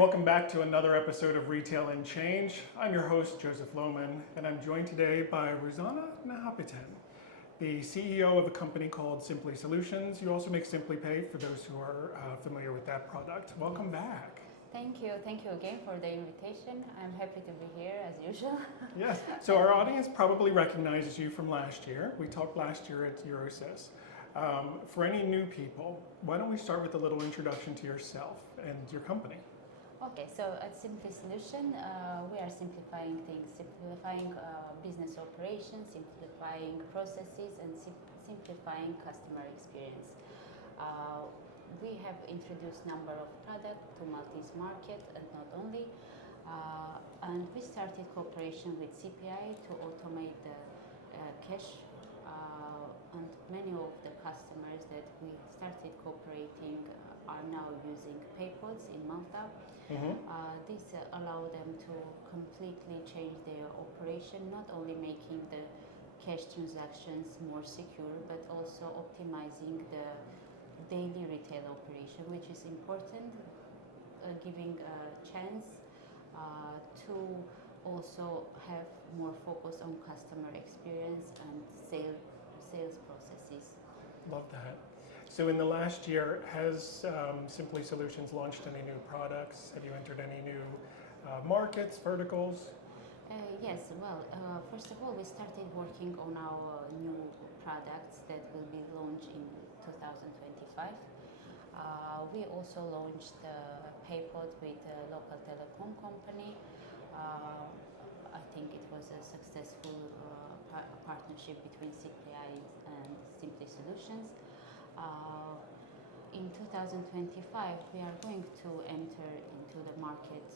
welcome back to another episode of Retail and Change. I'm your host, Joseph Lohmann, and I'm joined today by Ruzanna Nahapetyan, the CEO of a company called Simply Solutions. You also make Simply Pay for those who are familiar with that product. Welcome back. Thank you again for the invitation. I'm happy to be here as usual. Yes, so our audience probably recognizes you from last year. We talked last year at Eurosys. For any new people, why don't we start with a little introduction to yourself and your company? Okay, so at Simply Solution, we are simplifying things, simplifying business operations, simplifying processes, and simplifying customer experience. We have introduced number of products to Maltese market and not only. And we started cooperation with CPI to automate the cash. And many of the customers that we started cooperating are now using PayPods in Malta. This allows them to completely change their operation, not only making the cash transactions more secure, but also optimizing the daily retail operation, which is important, giving a chance to also have more focus on customer experience and sales processes. Love that. So in the last year, has Simply Solutions launched any new products? Have you entered any new markets, verticals? Yes, well, first of all, we started working on our new products that will be launched in 2025. We also launched PayPod with a local telecom company. I think it was a successful partnership between CPI and Simply Solutions. In 2025, we are going to enter into the market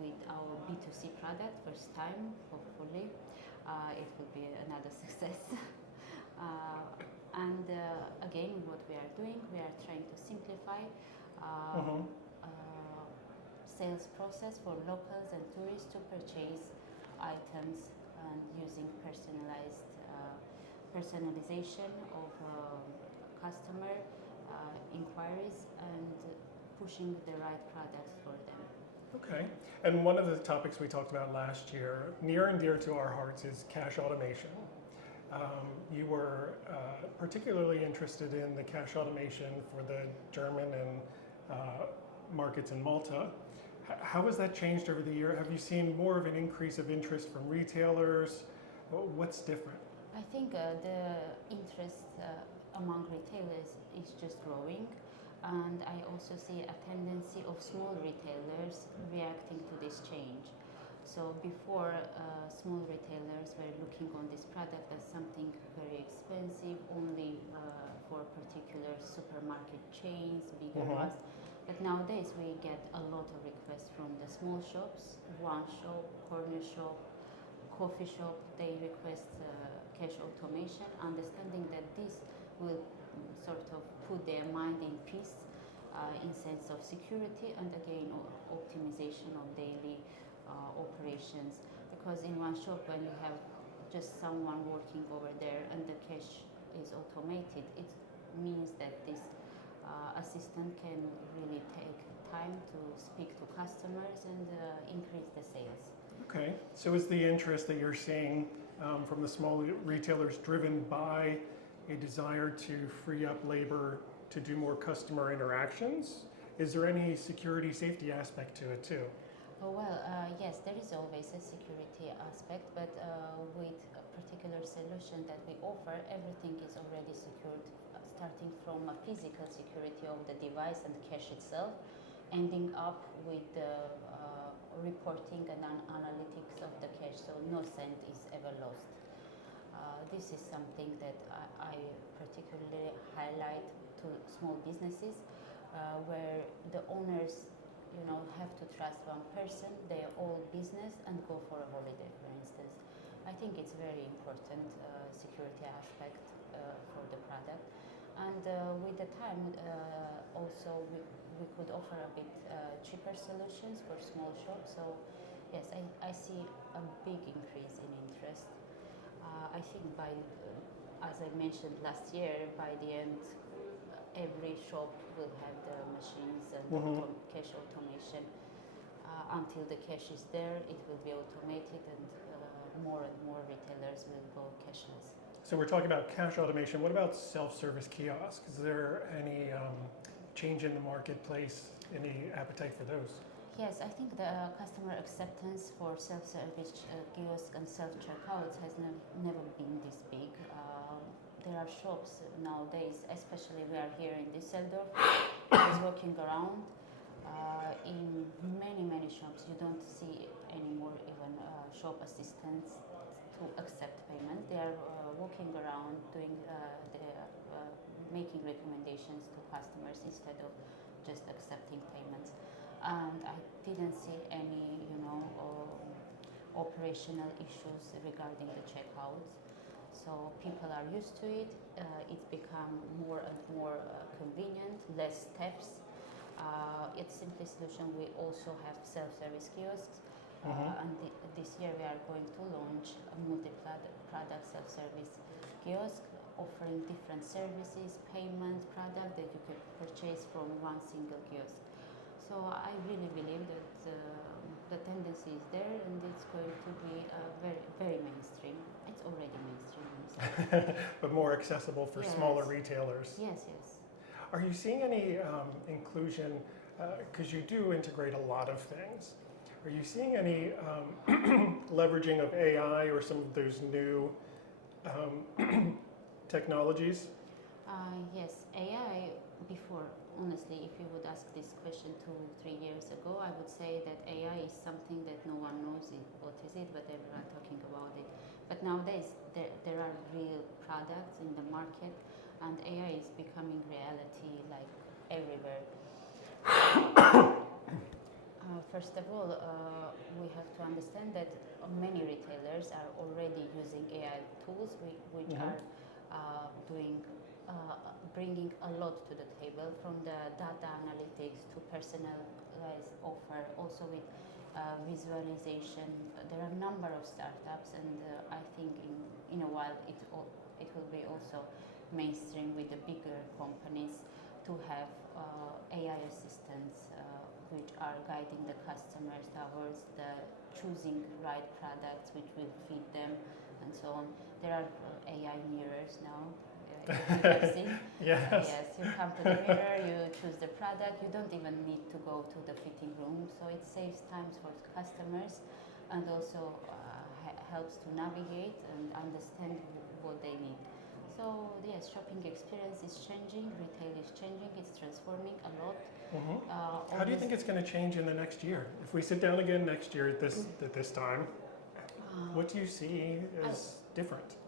with our B2C product, first time, hopefully. It will be another success. And again, what we are doing, we are trying to simplify sales process for locals and tourists to purchase items and using personalization of customer inquiries and pushing the right products for them. Okay. And one of the topics we talked about last year, near and dear to our hearts, is cash automation. You were particularly interested in the cash automation for the German and markets in Malta. How has that changed over the year? Have you seen more of an increase of interest from retailers? What's different? I think the interest among retailers is just growing, and I also see a tendency of small retailers reacting to this change. So before, small retailers were looking on this product as something very expensive, only for particular supermarket chains, bigger ones. But nowadays we get a lot of requests from the small shops, one shop, corner shop, coffee shop. They request cash automation, understanding that this will sort of put their mind in peace, in sense of security, and again optimization of daily operations. Because in one shop, when you have just someone working over there and the cash is automated, it means that this assistant can really take time to speak to customers and increase the sales. Okay, so is the interest that you're seeing from the small retailers driven by a desire to free up labor to do more customer interactions? Is there any security safety aspect to it too? Oh, well, yes, there is always a security aspect, but with a particular solution that we offer, everything is already secured, starting from a physical security of the device and cash itself, ending up with the reporting and analytics of the cash, so no cent is ever lost. This is something that I particularly highlight to small businesses, where the owners have to trust one person, their own business, and go for a holiday, for instance. I think it's very important security aspect for the product. And with the time, also we could offer a bit cheaper solutions for small shops. So yes, I see a big increase in interest. I think as I mentioned last year, by the end, every shop will have the machines and cash automation. until the cash is there, it will be automated, and more and more retailers will go cashless. So we're talking about cash automation. What about self-service kiosks? Is there any change in the marketplace? Any appetite for those? Yes, I think the customer acceptance for self-service kiosk and self-checkouts has never been this big. There are shops nowadays, especially we are here in Düsseldorf. I was walking around. In many shops, you don't see anymore even shop assistants to accept payment. They are walking around doing making recommendations to customers instead of just accepting payments. And I didn't see any, operational issues regarding the checkouts. So people are used to it. It's become more and more convenient, less steps. It's simply solution. We also have self-service kiosks, and this year we are going to launch a multi-product self-service kiosk offering different services, payment product that you could purchase from one single kiosk. So I really believe that the tendency is there, and it's going to be very mainstream. It's already mainstream. But more accessible for smaller retailers. Yes. Are you seeing any inclusion, because you do integrate a lot of things, are you seeing any leveraging of AI or some of those new technologies? Yes, AI before, honestly, if you would ask this question 2-3 years ago, I would say that AI is something that no one knows what is it, but everyone talking about it. But nowadays, there are real products in the market, and AI is becoming reality like everywhere. First of all, we have to understand that many retailers are already using AI tools which are bringing a lot to the table, from the data analytics to personalized offer, also with visualization. There are a number of startups, and I think in a while it will be also mainstream with the bigger companies to have AI assistants which are guiding the customers towards the choosing right products which will fit them and so on. There are AI mirrors now. You have seen. Yes. Yes, you come to the mirror, you choose the product, you don't even need to go to the fitting room, so it saves time for customers and also helps to navigate and understand what they need. So yes, shopping experience is changing, retail is changing, it's transforming a lot. How do you think it's going to change in the next year? If we sit down again next year at this time, what do you see as different?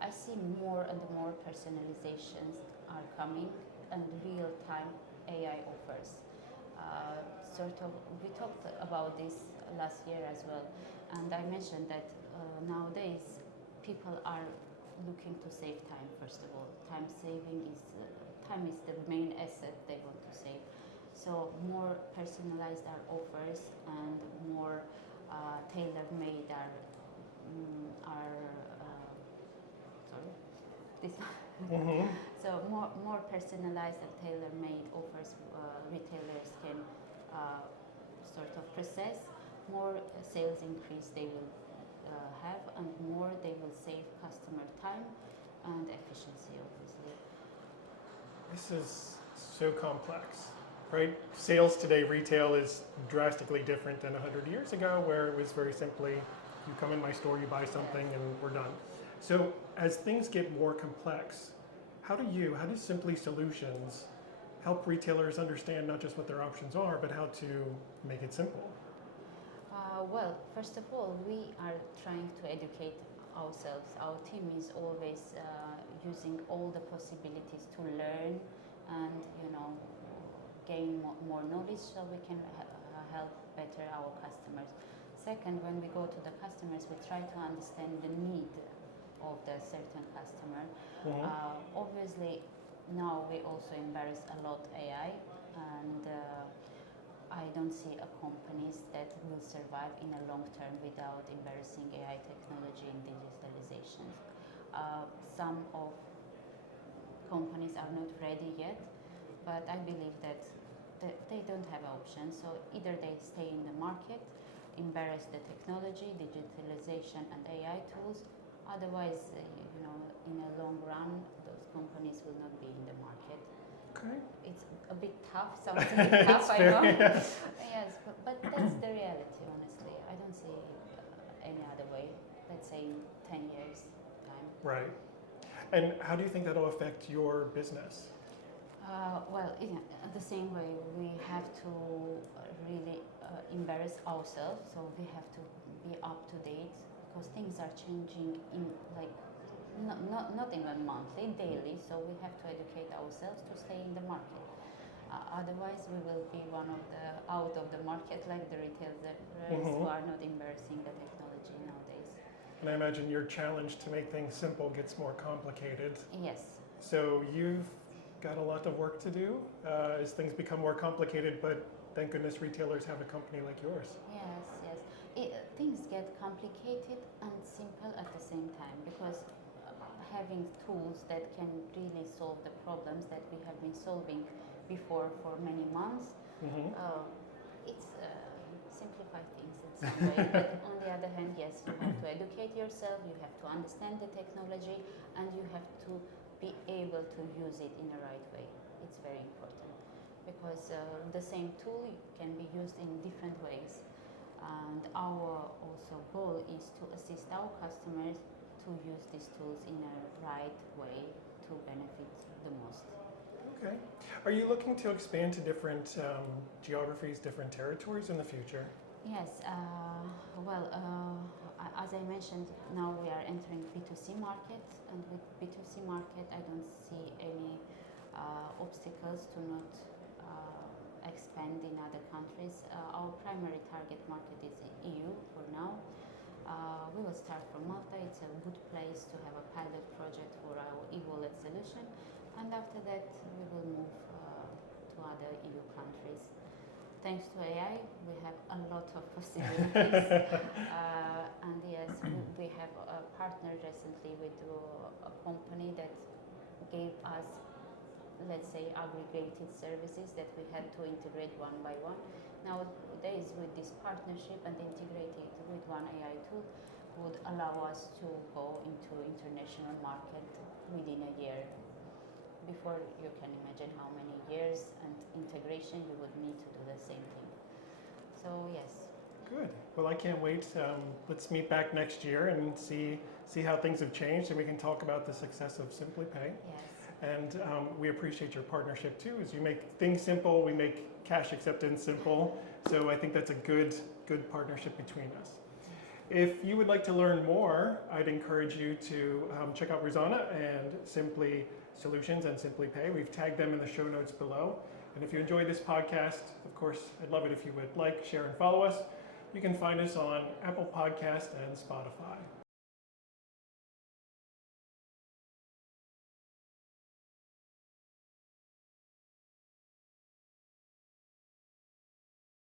I see more and more personalizations are coming, and real-time AI offers. We talked about this last year as well, and I mentioned that nowadays people are looking to save time. First of all, time is the main asset they want to save. So more personalized are offers, and more tailor-made are this one. So more personalized and tailor-made offers retailers can sort of process. More sales increase they will have, and more they will save customer time and efficiency, obviously. This is so complex, right? Sales today, retail is drastically different than 100 years ago, where it was very simply, you come in my store, you buy something, and we're done. So as things get more complex, how do Simply Solutions help retailers understand not just what their options are, but how to make it simple? Well, first of all, we are trying to educate ourselves. Our team is always using all the possibilities to learn and gain more knowledge, so we can help better our customers. Second, when we go to the customers, we try to understand the need of the certain customer. Obviously, now we also embrace a lot AI, and I don't see a companies that will survive in a long term without embracing AI technology and digitalization. Some of companies are not ready yet, but I believe that they don't have options. So either they stay in the market, embrace the technology, digitalization, and AI tools. Otherwise, in a long run, those companies will not be in the market. Okay. It's a bit tough. Sounds a bit tough, I know. Yeah. Yes, but that's the reality. Honestly, I don't see any other way. Let's say in 10 years time. Right. And how do you think that'll affect your business? Well, the same way we have to really embarrass ourselves, so we have to be up to date because things are changing in like not even monthly, daily. So we have to educate ourselves to stay in the market. Otherwise, we will be one of the out of the market, like the retailers who are not embracing the technology nowadays. And I imagine your challenge to make things simple gets more complicated. Yes. So you've got a lot of work to do as things become more complicated, but thank goodness retailers have a company like yours. Yes. Things get complicated and simple at the same time because having tools that can really solve the problems that we have been solving before for many months, it's simplify things in some way. But on the other hand, yes, you have to educate yourself, you have to understand the technology, and you have to be able to use it in the right way. It's very important because the same tool can be used in different ways. And our also goal is to assist our customers to use these tools in a right way to benefit the most. Okay. Are you looking to expand to different geographies, different territories in the future? Yes. As I mentioned, now we are entering B2C market, and with B2C market, I don't see any obstacles to not expand in other countries. Our primary target market is EU for now. We will start from Malta. It's a good place to have a pilot project for our e-wallet solution, and after that we will move to other EU countries. Thanks to AI, we have a lot of possibilities. And yes, we have partnered recently with a company that gave us, let's say, aggregated services that we had to integrate one by one. Nowadays, with this partnership and integrated with one AI tool, would allow us to go into international market within a year. Before, you can imagine how many years and integration you would need to do the same thing. So yes. Good. Well, I can't wait. Let's meet back next year and see how things have changed, and we can talk about the success of SimplyPay. Yes. And we appreciate your partnership too. As you make things simple, we make cash acceptance simple. So I think that's a good partnership between us. If you would like to learn more, I'd encourage you to check out Ruzanna and Simply Solutions and SimplyPay. We've tagged them in the show notes below. And if you enjoyed this podcast, of course, I'd love it if you would like, share, and follow us. You can find us on Apple Podcast and Spotify.